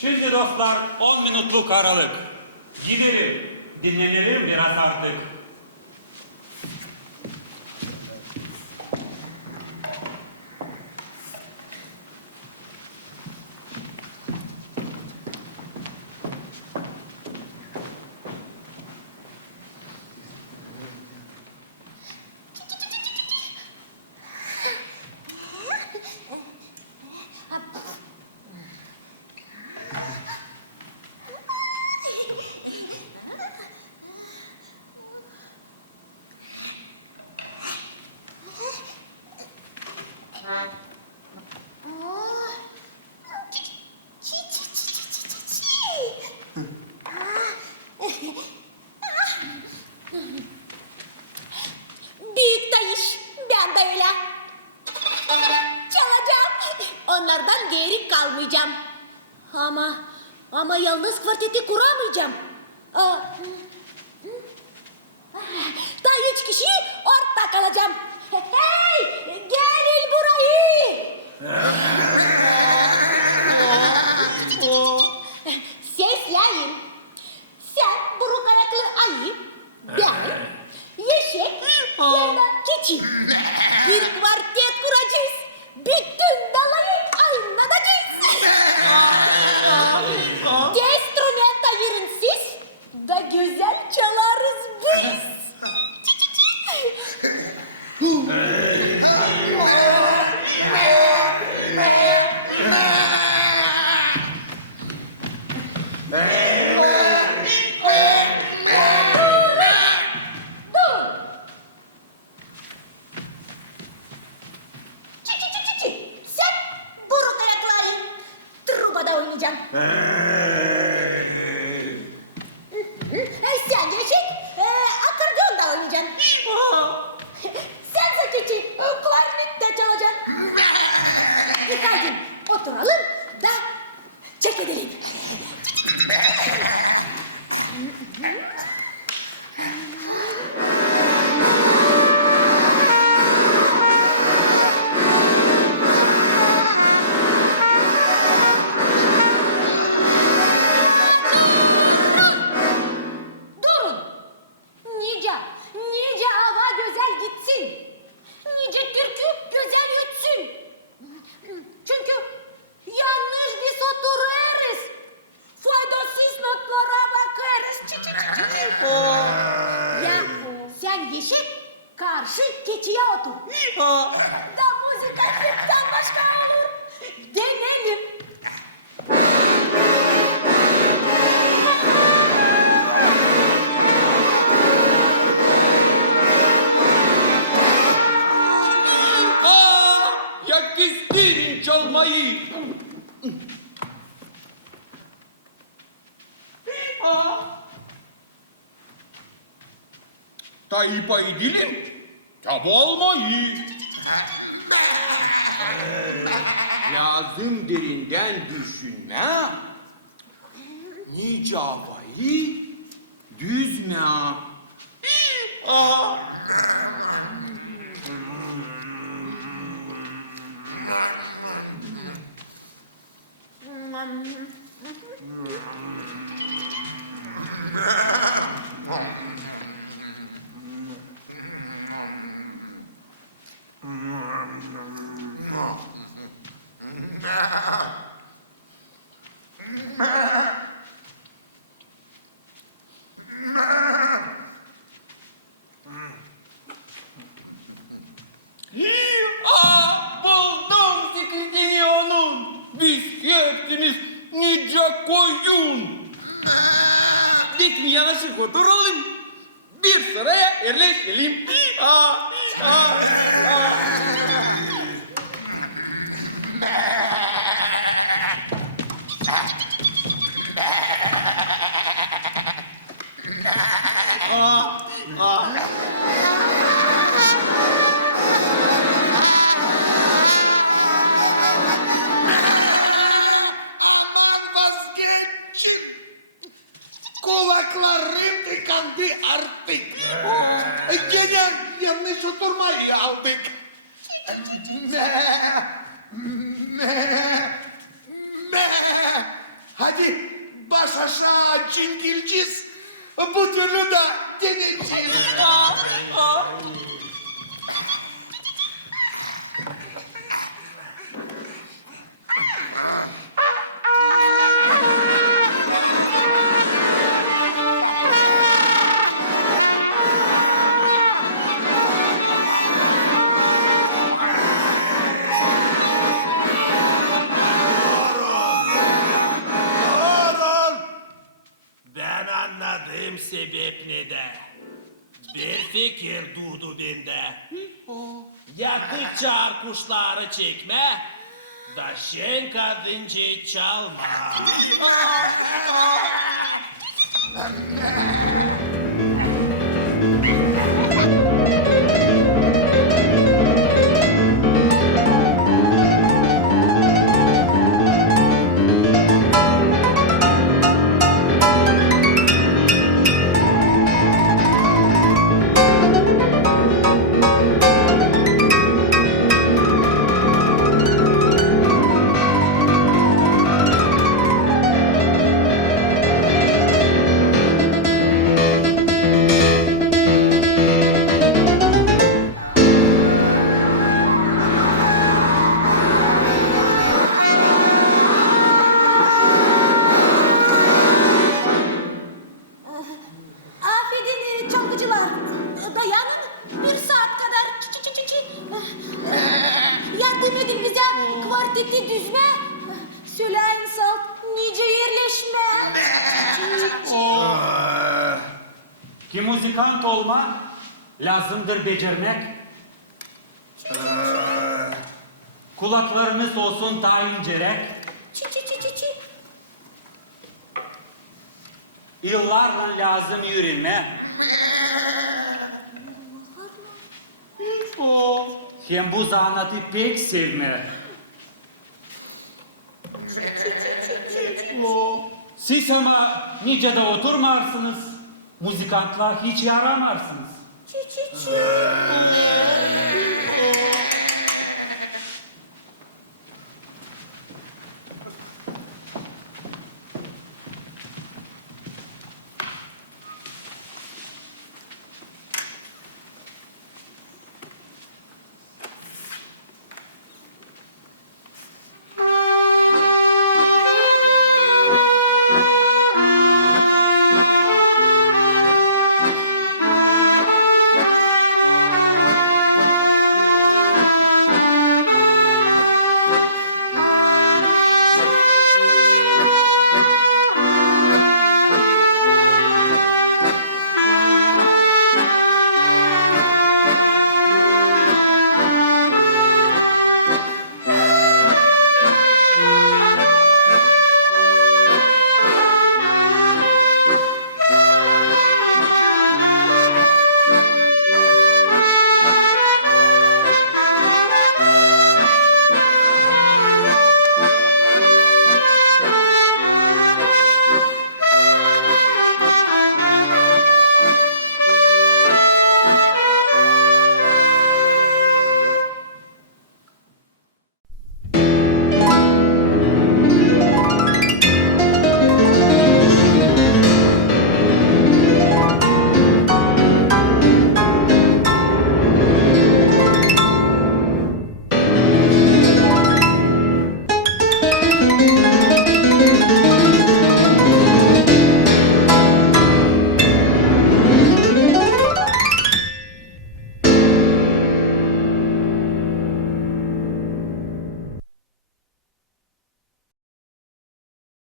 Şimdi dostlar 10 minutluk aralık. Gidelim, dinlenelim biraz artık. Büyük dayış, ben de öyle. Çalacağım. Onlardan geri kalmayacağım. Ama yalnız kvarteti kuramayacağım. Daha 3 kişi ortak kalacağım. Hey, gelin burayı. Sesleyin. Sen buruk ayaklı ayı, ben, Yeşek, ya da keçi. Bir kvartet kuracağız. Bütün dalayı oynatacağız. Enstrümenta verin siz, da güzel çalarız biz. Sen buruk ayaklı ayı, trubada oynayacaksın. Sen Yeşek, akordeon da oynayacaksın. Sen de keçi, klarnet de çalacaksın. Hadi oturalım da çek edelim. Durun. Nice hava güzel gitsin. Nice türkü güzel yutsun. Çünkü yanlış biz otururuz. Faydasız notlara bakarız. Ya sen Yeşek karşı keçiye otur. Da müzik açlıktan başka olur. Denelim. Jak istirin çalmayı. Tayyip ayı dilim, tabu almayı. Lazım derinden düşünme, nice havayı düzme. Buldum fikrini onun. Biz hepsiniz nice koyun. Dik mi yanaşık oturalım. Bir sıraya yerleşelim. Aman vazgeçin. Kulaklarım tıkandı artık. Gene yanlış oturmayı aldık. Me. Hadi baş aşağı çingilciz. Bu türlü de deneyeceğiz. Ben anladığım sebep ne de. Bir fikir doğdu bende. Yakıp çağır kuşları çekme. Da şen kadınca çalma. Affedin çalgıcılar. Dayanın. Bir saat kadar. Yardım edin bize. Kvarteti düzme. Söyleyin salt. Nice yerleşme. Ki muzikant olma lazımdır becermek. Kulaklarınız olsun tayincerek. Çi. Yıllarla lazım yürünme. Hem bu zanatı pek sevme. Siz ama nice de oturmarsınız. Muzikantlar hiç yaramazsınız. Çi.